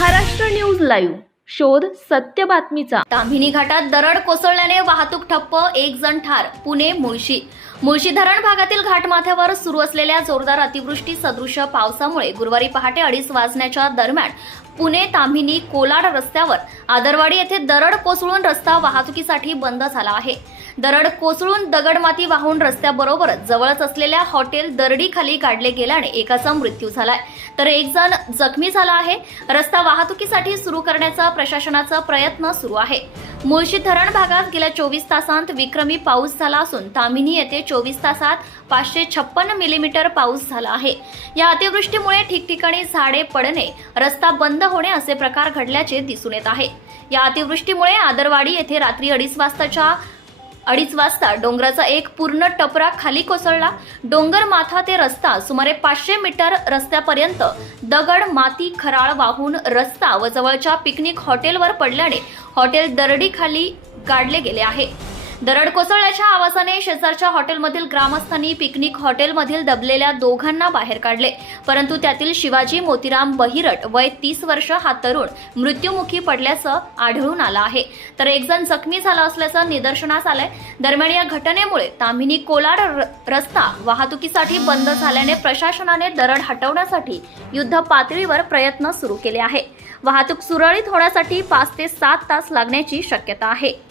Maharashtra news live. शोध सत्य बातमीचा. ताम्हिणी घाटात दरड कोसळल्याने वाहतूक ठप्प एक जण ठार पुणे मुळशी. मुळशी धरण भागातील घाटमाथ्यावर सुरू असलेल्या जोरदार अतिवृष्टी सदृश पावसामुळे गुरुवारी पहाटे अडीच वाजण्याच्या दरम्यान पुणे ताम्हिणी कोलाड रस्त्यावर आदरवाडी येथे दरड कोसळून रस्ता वाहतुकीसाठी बंद झाला आहे. दरड कोसळून दगडमाती वाहून रस्त्याबरोबरच जवळच असलेल्या हॉटेल दरडीखाली काढले गेल्याने एकाचा मृत्यू झालाय. तर एक जण जखमी झाला आहे. रस्ता वाहतुकीसाठी सुरू करण्याचा प्रशासनाचा प्रयत्न सुरू आहे. मुळशी धरण भागात गेल्या चोवीस तासांत विक्रमी पाऊस झाला असून तामिनी येथे चोवीस तासात पाचशे छप्पन्न मिलीमीटर पाऊस झाला आहे. या अतिवृष्टीमुळे ठिकठिकाणी झाडे पडणे रस्ता बंद होणे असे प्रकार घडल्याचे दिसून येत आहे. या अतिवृष्टीमुळे आदरवाडी येथे रात्री अडीच वाजताच्या अडीच वाजता डोंगराचा एक पूर्ण टपरा खाली कोसळला. डोंगर माथा ते रस्ता सुमारे पाचशे मीटर रस्त्यापर्यंत दगड माती खराळ वाहून रस्ता व जवळच्या पिकनिक हॉटेलवर पडल्याने हॉटेल दरडीखाली गाडले गेले आहे. दरड कोसळल्याच्या आवाजाने शेजारच्या हॉटेलमधील ग्रामस्थांनी पिकनिक हॉटेलमधील दबलेल्या दोघांना बाहेर काढले. परंतु त्यातील शिवाजी मोतीराम बहिरट वय तीस वर्ष हा तरुण मृत्युमुखी पडल्याचं आढळून आलं आहे. तर एक जण जखमी झाला असल्याचं निदर्शनास आलंय. दरम्यान या घटनेमुळे तामिनी कोलाड र- रस्ता वाहतुकीसाठी बंद झाल्याने प्रशासनाने दरड हटवण्यासाठी युद्ध पातळीवर प्रयत्न सुरू केले आहे. वाहतूक सुरळीत होण्यासाठी पाच ते सात तास लागण्याची शक्यता आहे.